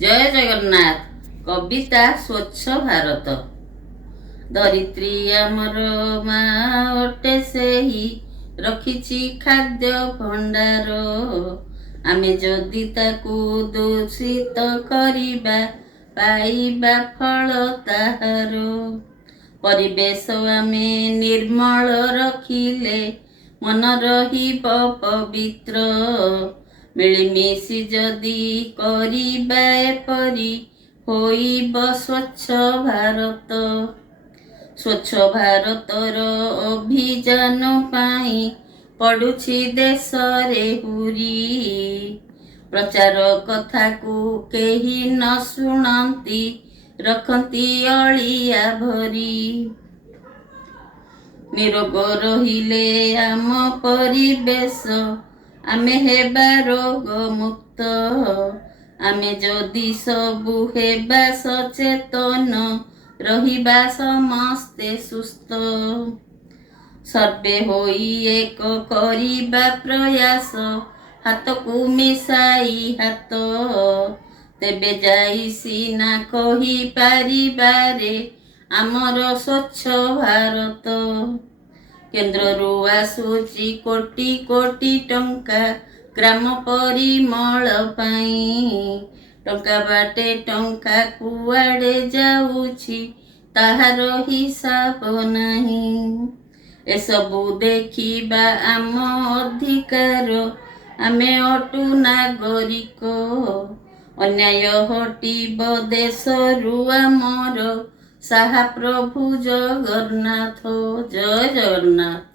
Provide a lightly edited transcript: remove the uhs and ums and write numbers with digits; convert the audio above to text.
जय जगन्नाथ। कविता स्वच्छ भारत। धरित्री आमर माँ अटे सेही रखिछि खाद्य भंडार। आमे जदि ताकू दूषित करिबा पाइबा फल ताहार। परिवेश आमे निर्मल रखिले मन रहिब पवित्र। मिलिमिशि जदि करिबा एपरि होइब स्वच्छ भारत। स्वच्छ भारतर अभियान पाई पड़ुछि देशरे हुरी। प्रचार कथा को केही न शुणती रखती अलिया भरी। निरोग रहिले आम परिवेश आमे हेबा रोग मुक्त। आमे जदि सबु हेबा सचेतन रहिबा समस्ते सुस्थ। सर्वे होई एक करिबा प्रयास हाथ को मिसाई हाथ। तेबे जाई सीना कही पारिबारे आमर स्वच्छ भारत। केन्द्ररू आसुची कोटी कोटी टंका ग्राम परिमल पाई। टंका बाटे टंका कुआड़े जाऊछि ताहार हिसाब नाही। एसबु देखिबा आम अधिकार आमे अटु नागरिक। अन्याय हटिब देशरू आमर साहा प्रभु जगन्नाथ। जय जगन्नाथ।